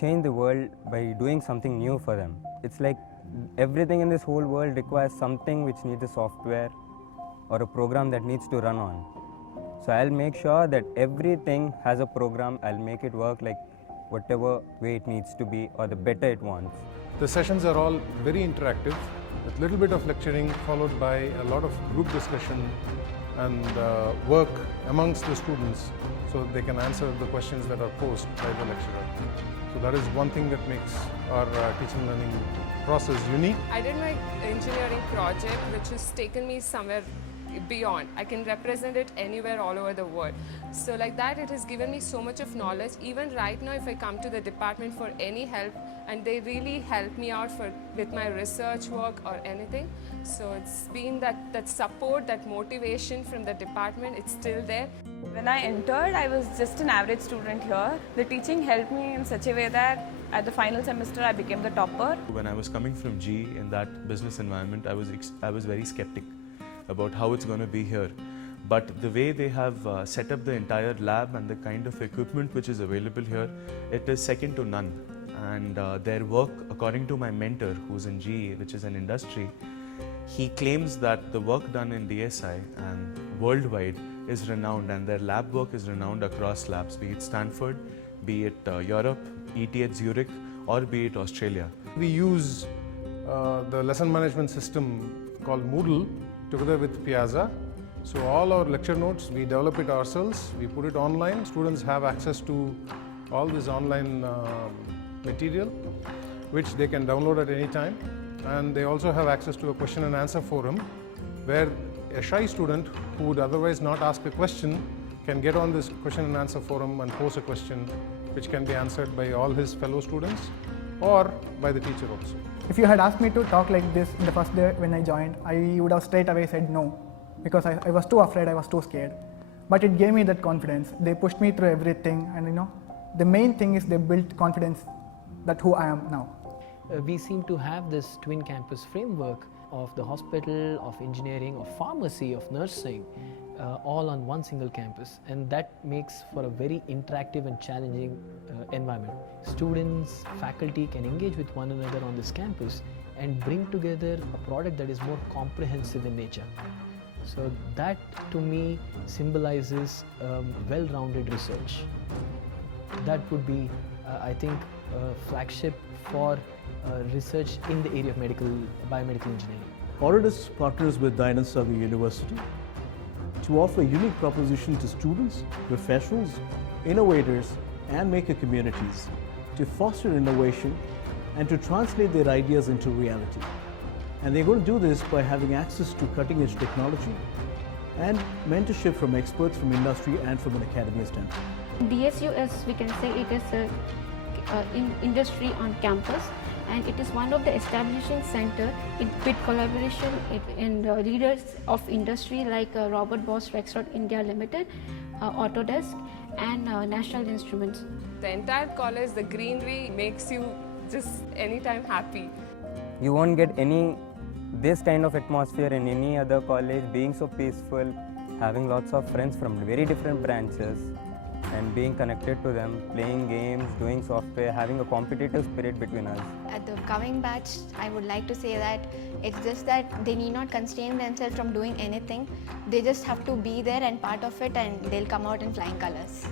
change the world by doing something new for them. It's like everything in this whole world requires something which needs a software or a program that needs to run on. So I'll make sure that everything has a program. I'll make it work like whatever way it needs to be or the better it wants. The sessions are all very interactive with little bit of lecturing followed by a lot of group discussion and work amongst the students so they can answer the questions that are posed by the lecturer. So that is one thing that makes our teaching learning process unique. I did my engineering project which has taken me somewhere beyond. I can represent it anywhere all over the world. So like that it has given me so much of knowledge. Even right now if I come to the department for any help and they really help me out with my research work or anything. So it's been that support, that motivation from the department, it's still there. When I entered, I was just an average student here. The teaching helped me in such a way that at the final semester I became the topper. When I was coming from G in that business environment, I was very skeptic about how it's going to be here. But the way they have set up the entire lab and the kind of equipment which is available here, it is second to none. And their work, according to my mentor who's in GE, which is an industry, he claims that the work done in DSI and worldwide is renowned, and their lab work is renowned across labs, be it Stanford, be it Europe, ETH Zurich, or be it Australia. We use the lesson management system called Moodle together with Piazza. So all our lecture notes, we develop it ourselves, we put it online. Students have access to all this online material which they can download at any time, and they also have access to a question and answer forum where a shy student who would otherwise not ask a question can get on this question and answer forum and pose a question which can be answered by all his fellow students or by the teacher also. If you had asked me to talk like this in the first day when I joined, I would have straight away said no, because I was too afraid, I was too scared. But it gave me that confidence. They pushed me through everything, and the main thing is they built confidence that who I am now. We seem to have this twin campus framework of the hospital, of engineering, of pharmacy, of nursing, all on one single campus, and that makes for a very interactive and challenging environment. Students, faculty can engage with one another on this campus and bring together a product that is more comprehensive in nature. So that to me symbolizes well-rounded research. That would be, I think, a flagship for research in the area of biomedical engineering. Autodesk partners with Dynasugger University to offer unique proposition to students, professionals, innovators, and maker communities to foster innovation and to translate their ideas into reality. And they're going to do this by having access to cutting-edge technology and mentorship from experts from industry and from an academia standpoint. DSU, as we can say, it is an industry on campus, and it is one of the establishing center with collaboration in leaders of industry like Robert Bosch Rexroth India Limited, Autodesk, and National Instruments. The entire college, the greenery makes you just anytime happy. You won't get this kind of atmosphere in any other college, being so peaceful, having lots of friends from very different branches and being connected to them, playing games, doing software, having a competitive spirit between us. At the coming batch, I would like to say that it's just that they need not constrain themselves from doing anything. They just have to be there and part of it, and they'll come out in flying colors.